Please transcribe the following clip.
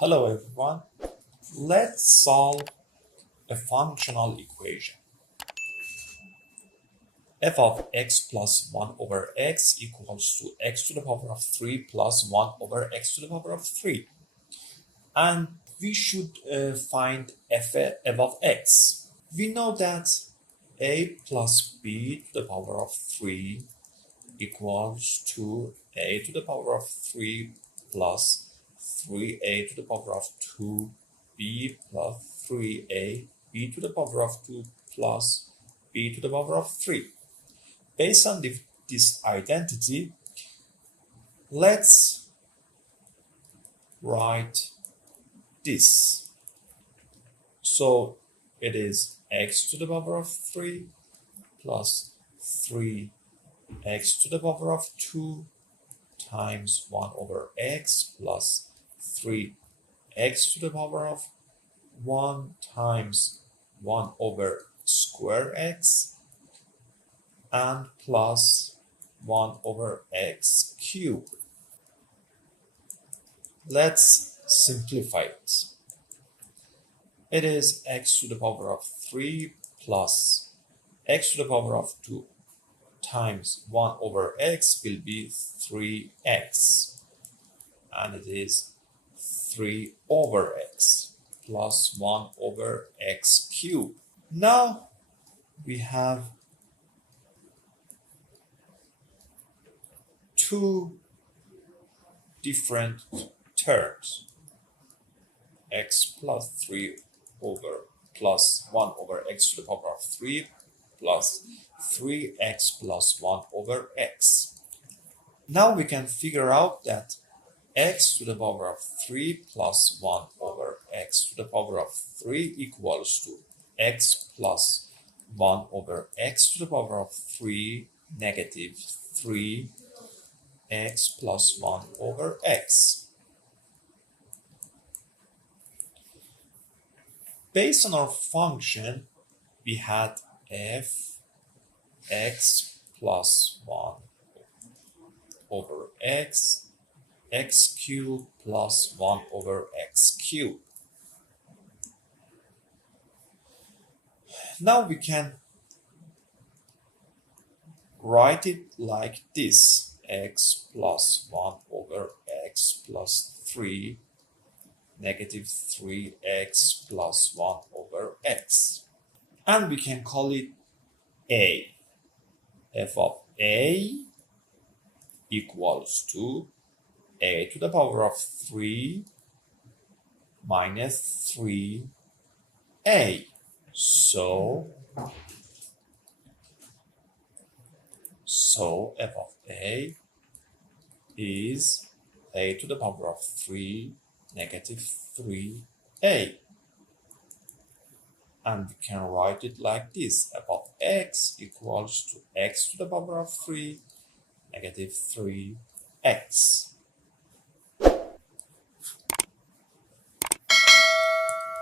Hello everyone. Let's solve a functional equation. F of x plus 1 over x equals to x to the power of 3 plus 1 over x to the power of 3. And we should find f of x. We know that a plus b to the power of 3 equals to a to the power of 3 plus 3a to the power of 2b plus 3a b to the power of 2 plus b to the power of 3. Based on this identity, let's write this. So it is x to the power of 3 plus 3x to the power of 2 times 1 over x plus 3x to the power of 1 times 1 over square x and plus 1 over x cubed. Let's simplify it. It is x to the power of 3 plus x to the power of 2 times 1 over x will be 3x, and it is 3 over x plus 1 over x cubed. Now we have two different terms, x plus 3 over plus 1 over x to the power of 3 plus 3x plus 1 over x. Now we can figure out that x to the power of 3 plus 1 over x to the power of 3 equals to x plus 1 over x to the power of 3 negative 3x plus 1 over x. Based on our function, we had f(x) plus 1 over x cubed plus 1 over x cubed. Now we can write it like this: x plus 1 over x plus 3 negative 3x plus 1 over x. And we can call it a. F of a equals to a to the power of 3 minus 3a. So f of a is a to the power of 3 negative 3a. And we can write it like this: f of x equals to x to the power of 3 negative 3x.